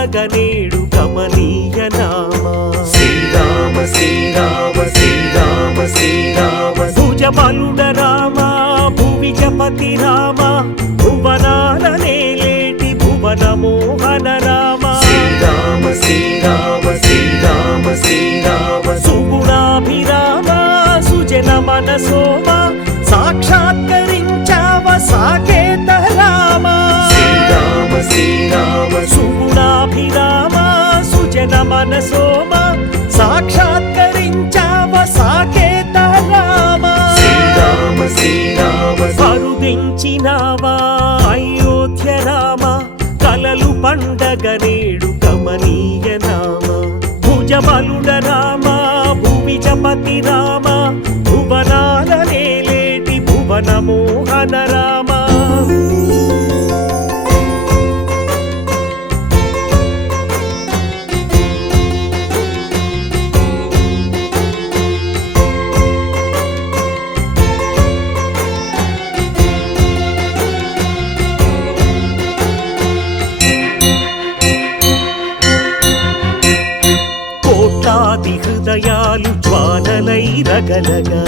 కలగనేడు కమనీయ నామ. శ్రీరామ శ్రీరామ శ్రీరామ శ్రీరామ. భుజమలుడ రామ భువి జపతి రామ భువనాల నేలేటి భువన మోహన రామ. శ్రీరామ శ్రీ సుజన మనసోమ సాక్షాత్కరించావ సాకేత రామ. శ్రీరామ శ్రీరామ. కరుదించినావా అయోధ్య రామ. కలలు పండగ నేడు కమనీయ నామ. భుజబలుడ రామ భువి జపతి రామ. భువనాల నేలేటి భువన మోహన రగలగా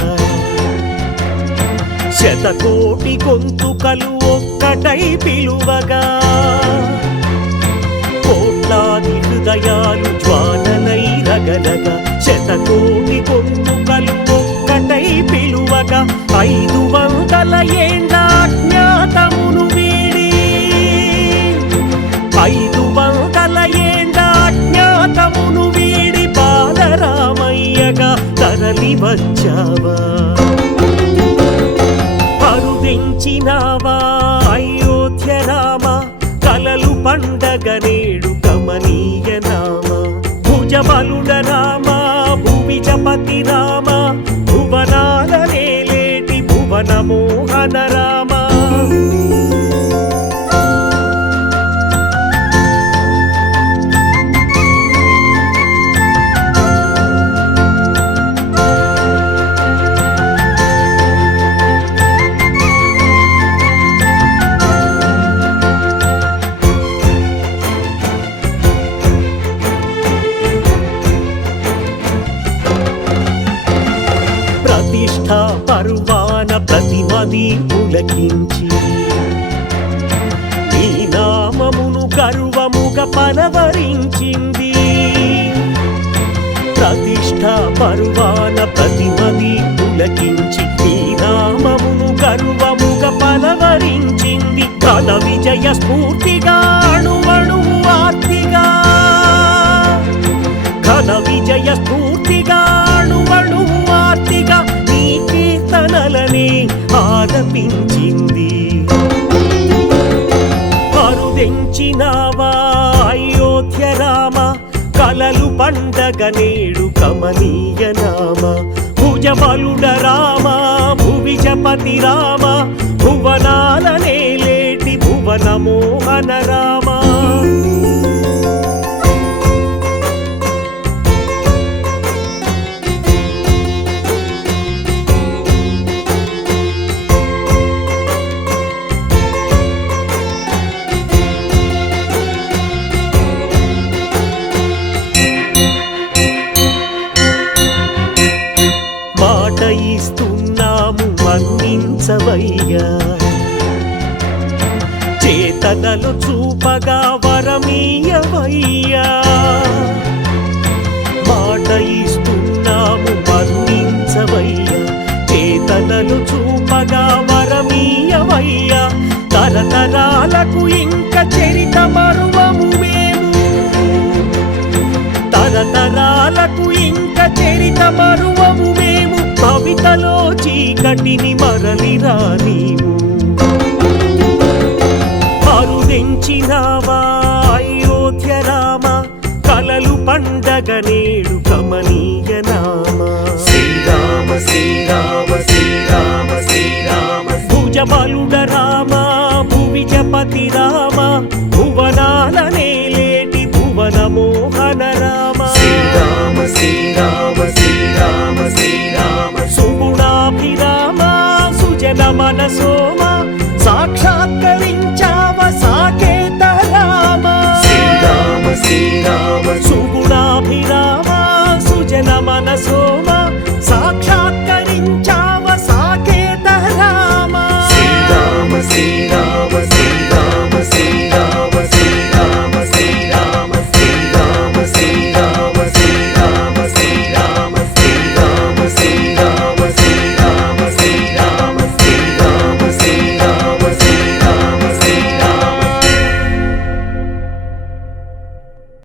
శతకోటి గొంతుకలు ఒక్కటై పిలువగా. కోట్లాది హృదయాలు జ్వాలలై రగలగా శతకోటి గొంతుకలు ఒక్కటై పిలువగా. ఐదు వందల ఏండ్ల వచ్చావా? కరుదించినావా అయోధ్య రామ కలలు పండగ నేడు కమనీయ నామ భుజబలుడ రామ భూమి జపతి రామ భువనాల నేలేటి భువన మోహన రామ అది పులకించి. నీ నామమును గర్వముగ పలవరించింది. ప్రతిష్ట పర్వాన ప్రతిమది పులకించి నీ నామమును గర్వముగ పలవరించింది. కల విజయ స్ఫూర్తిగా అణువణువు ఆర్తిగా. కల విజయ స్ఫూర్తి ఆలపించింది కరుదెంచినావా అయోధ్య రామ? కలలు పండగ నేడు కమనీయ నామ. భుజబలుడ రామ భువిజపతి రామ. భువనాల నేలేటి భువన మోహన రామ. మాట ఇస్తున్నాము మన్నించవయ్యా. చేతనలు చూపగా వరమీయవయ్యా. మాట ఇస్తున్నాము మన్నించవయ్యా. చేతనలు చూపగా వరమీయవయ్యా. తరతరాలకు ఇంకా చరిత మరువము మేము తరతరాలకు ఇంకా చరిత మరువ చీకటిని మరలిరా నీవు. అరుదించినావా అయోధ్య రామ కలలు పండగనే?